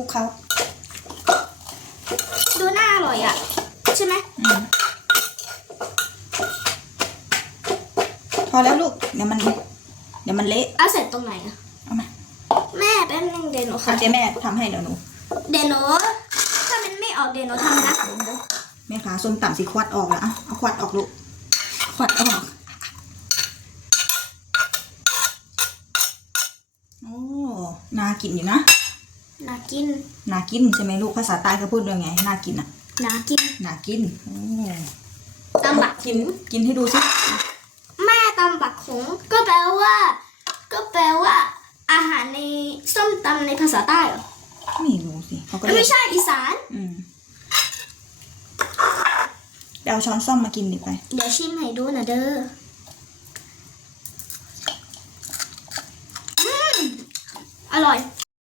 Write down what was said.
ลุกเคล้าดูน่าอร่อยอะ ใช่ไหมอืมพอแล้วลูก เดี๋ยวมัน เดี๋ยวมันเละ เอาเสร็จตรงไหนอะ เอามา แม่แป๊บนึงเดยวหนูเอาค่ะเจ๊แม่ทำให้เดี๋ยวหนู เดยวหนูถ้ามันไม่ออกเดยวหนูทำนะแม่ขาส้มต่ำสิควัดออกแล้วอะเอาควัดออกลูก ควัดออกโอ้ น่ากินอยู่นะ น่ากินน่ากินใช่ไหมลูกภาษาใต้เขาพูดว่าไงน่ากินอะน่ากินน่ากินโอ้ตำบักกินกินให้ดูสิแม่ตำบักหงก็แปลว่า ก็แปลว่า อาหารในส้มตำในภาษาใต้เหรอไม่รู้สิเขาก็เอ้ยเรียไม่กใช่อีสานอืมเดี๋ยวเอาช้อนส้อมมากินดิไปเดี๋ยวชิมให้ดูนะเด้ออืมอร่อย